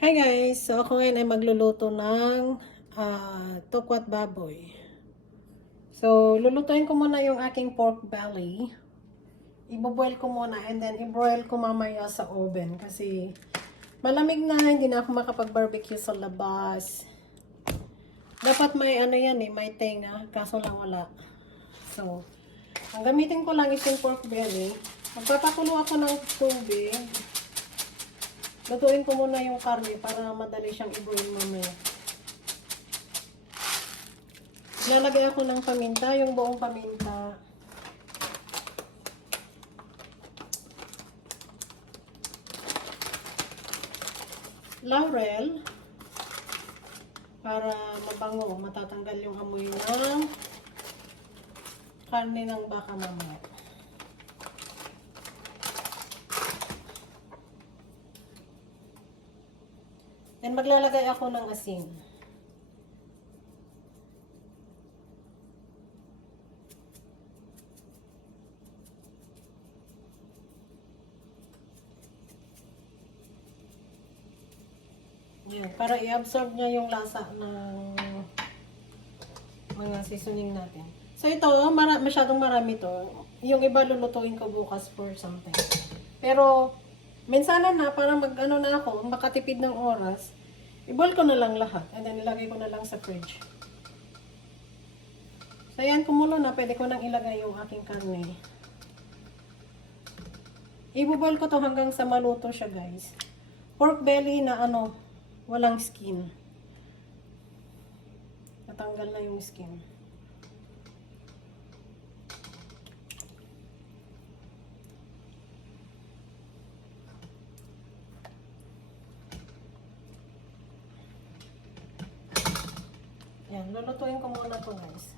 Hi guys! So ako ngayon ay magluluto ng tokwat baboy. So lulutuin ko muna yung aking pork belly. Ibo-boil ko muna and then i-broil ko mamaya sa oven kasi malamig na, hindi na ako makapag-barbecue sa labas. Dapat may ano yan may tenga, kaso lang wala. So, ang gamitin ko lang is yung pork belly. Magpapakulo ako ng tubig. Lutuin ko muna yung karne para madali siyang i-broil mamaya. Lalagay ako ng paminta, yung buong paminta. Laurel. Para mabango, matatanggal yung amoy ng karne ng baka mamaya. Then maglalagay ako ng asin. Yan, para i-absorb niya yung lasa ng mga seasoning natin. So ito, masyadong marami to. Yung iba lulutuin ko bukas for something. Pero minsanan na, para mag-ano na ako, makatipid ng oras, i-boil ko na lang lahat. And then ilagay ko na lang sa fridge. So yan, kumulo na, pwede ko nang ilagay yung aking karne. I-boil ko to hanggang sa maluto siya guys. Pork belly na walang skin. Natanggal na yung skin. Yan, lulutuin ko muna to guys.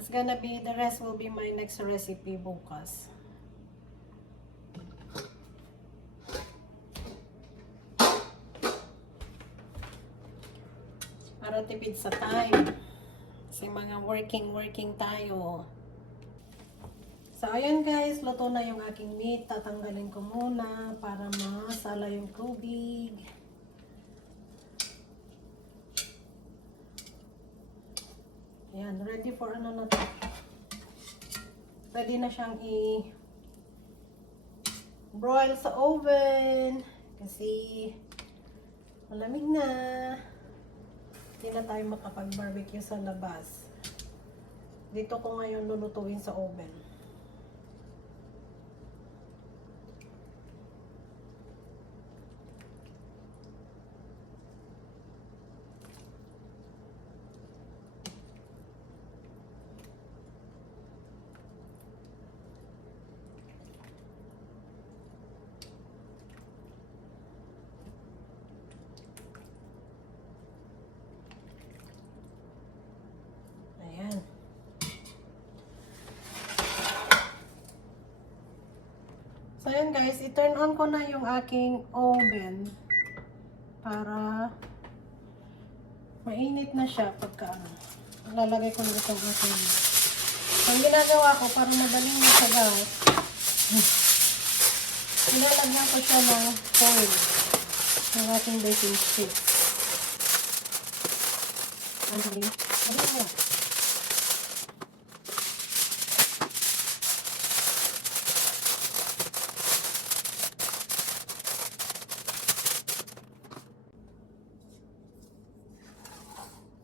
It's gonna be, the rest will be my next recipe bukas. Para tipid sa time. Kasi mga working tayo. So, ayan guys, luto na yung aking meat. Tatanggalin ko muna para masala yung tubig. Ayan, ready for ano na to. Ready na siyang i-broil sa oven. Kasi malamig na. Hindi na tayo makapag-barbecue sa labas. Dito ko ngayon lulutuin sa oven. So, ayan guys, i-turn on ko na yung aking oven para mainit na siya pagka lalagay ko na itong aking. Ang ginagawa ko para madaling masagat, ilalagyan ko siya ng foil ng ating baking sheet.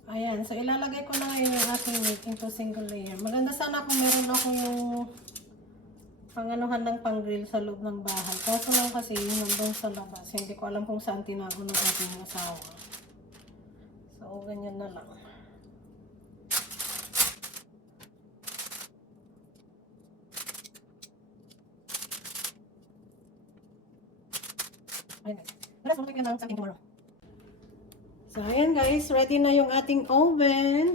Ayan, so ilalagay ko na ngayon yung ating meat into single layer. Maganda sana kung meron ako yung panganuhan ng pang-grill sa loob ng bahay. Kaso lang kasi yun nandun sa labas. Hindi ko alam kung saan tinago ng ating asawa. So, ganyan na lang. Ayan. Wala, sumulit ka na sa ating tomorrow. So, ayan guys, ready na yung ating oven.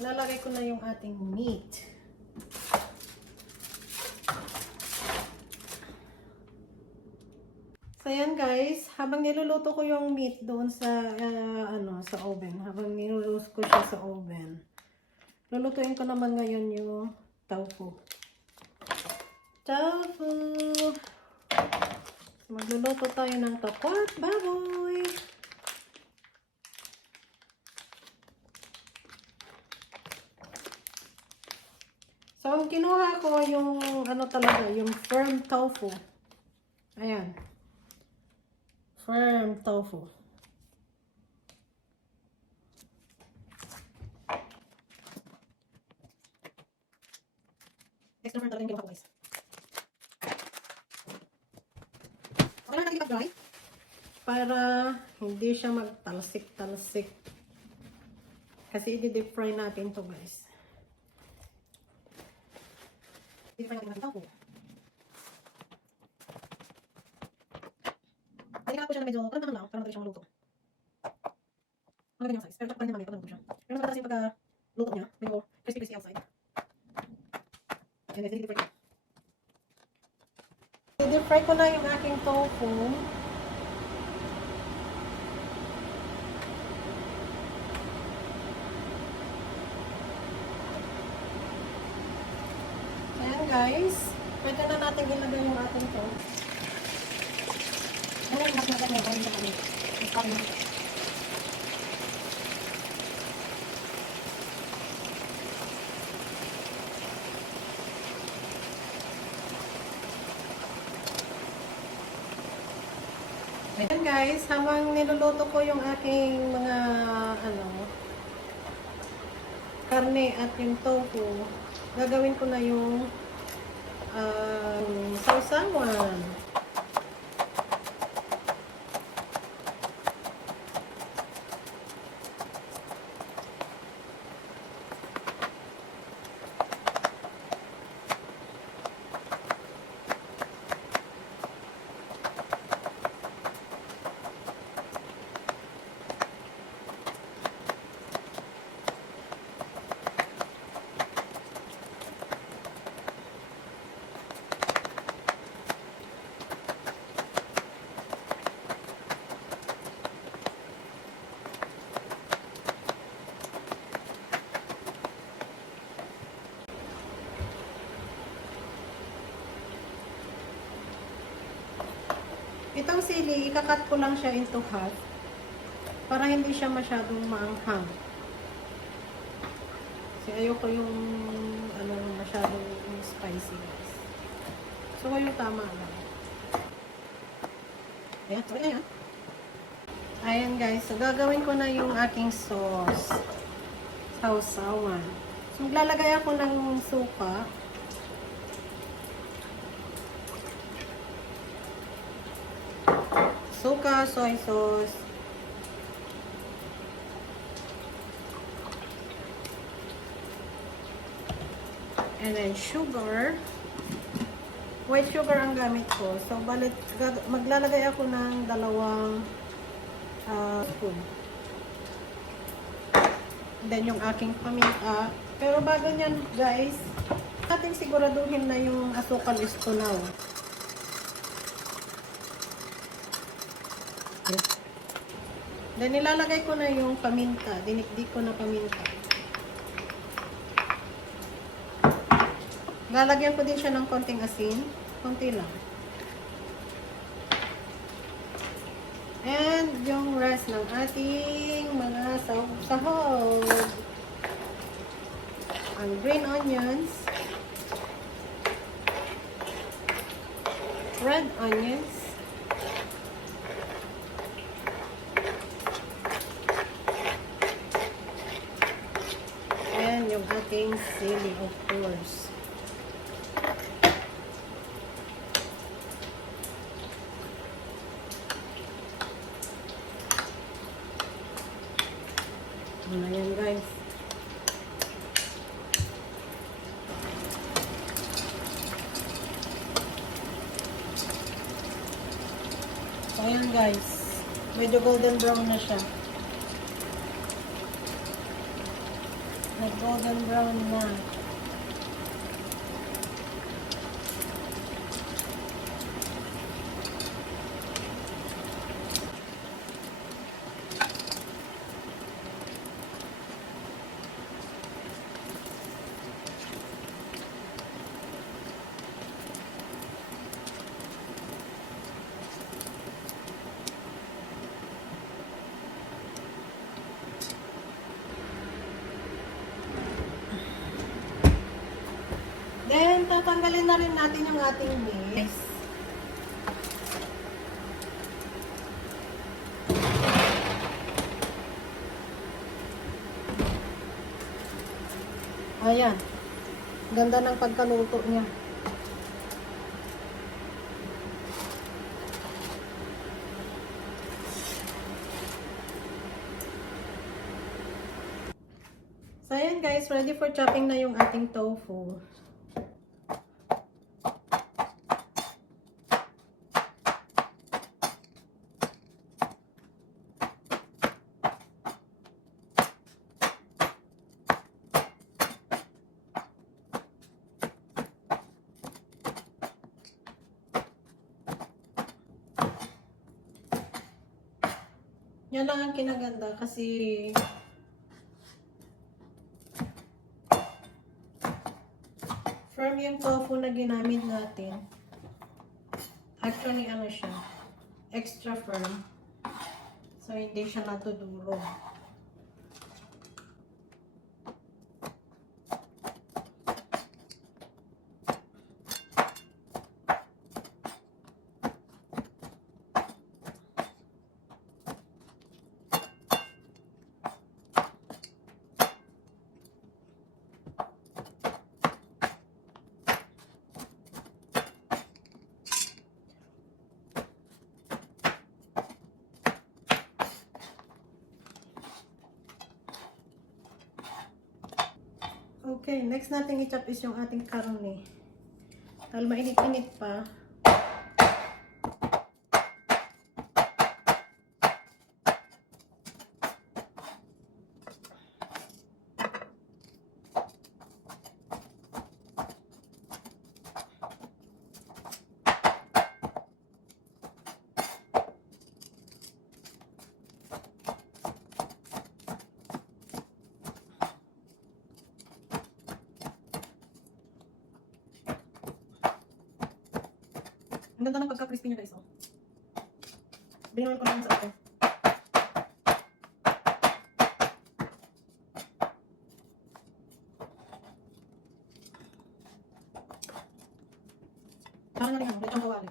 Lalagay ko na yung ating meat. So, So, yan guys, habang niluluto ko yung meat doon sa, sa oven, habang niluluto ko siya sa oven, lulutuin ko naman ngayon yung tofu. Tofu! Magluluto tayo ng tokwat baboy. So, ang kinuha ko yung, talaga, yung firm tofu. Ayan. Firm tofu. Extra firm talaga yung ginawa ko guys. Okay lang natin ipag-dry. Para hindi siya magtalsik-talsik. Kasi i-deep fry natin to guys. I-deep fry natin ang tofu. Halika po siya na medyo parang lang, parang madali siyang maluto. Mga ganyan size. Pero kapag naman, pag siya. Pero mas mataas yung pagka-luto niya. Medyo crispy-crispy outside. And then, i-deep fry ko. I-deep fry ko na yung aking tofu. Ayan guys. Pwede na natin ilagay yung ating tofu. Ano yung mas maganda yung parang sa kami? Mas parang natin. Ayan guys, habang niluluto ko yung aking mga karne at yung tofu, gagawin ko na yung sausawan. Itong sili, ikakat ko lang siya into half para hindi siya masyadong maanghang. Kasi ayoko yung masyadong spicy guys. So, yung tama lang. Ayan, so ayan. Ayan guys, so gagawin ko na yung aking sauce. Sausawan. So, maglalagay ako ng suka. Suka, soy sauce, and then sugar. White sugar ang gamit ko. So, maglalagay ako ng 2 spoon. And then, yung aking paminta. Pero bago nyan, guys, ating siguraduhin na yung asukal is tunaw. Then, nilalagay ko na yung paminta. Dinikdik ko na paminta. Lalagyan ko din siya ng konting asin. Konti lang. And, yung rest ng ating mga sahog. Ang green onions. Red onions. Yung ating sili, of course. Ayan guys. So, ayan guys. Medyo golden brown na siya. Nag-golden brown na. tatanggalin na rin natin yung ating mix. Ayan. Ganda ng pagkaluto niya. So, ayan guys. Ready for chopping na yung ating tofu. Yan lang ang kinaganda kasi firm yung tofu na ginamit natin. Actually, ano siya? Extra firm. So, hindi siya natudurog. Okay, next natin i-chop is yung ating karne. Dahil mainit-init pa. Ang ganda ng pagka-crispy niya guys, oh. Binawal ko na sa ito. Parang na rin ako, lechong kawali.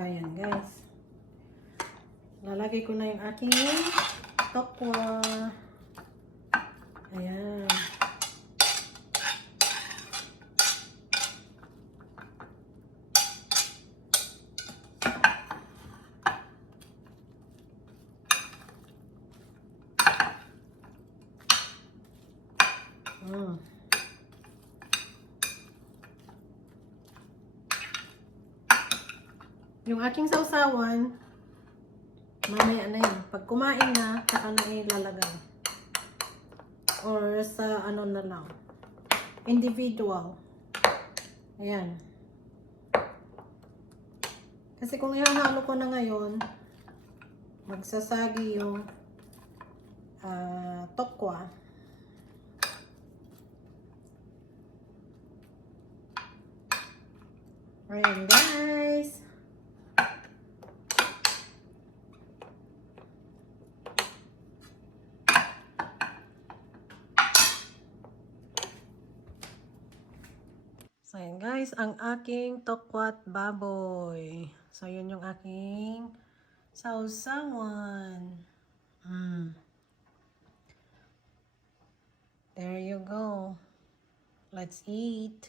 Ayan guys. Lalagay ko na yung aking tokwa. Ayan. Yung aking sausawan, mamaya na yun. Pag kumain na, saka na ilalagay. Or sa ano na lang. Individual. Ayan. Kasi kung ihahalo ko na ngayon, magsasagi yung tokwa. Ayan guys. So, ayan guys, ang aking tokwat baboy. So, yun yung aking sausawan. There you go. Let's eat.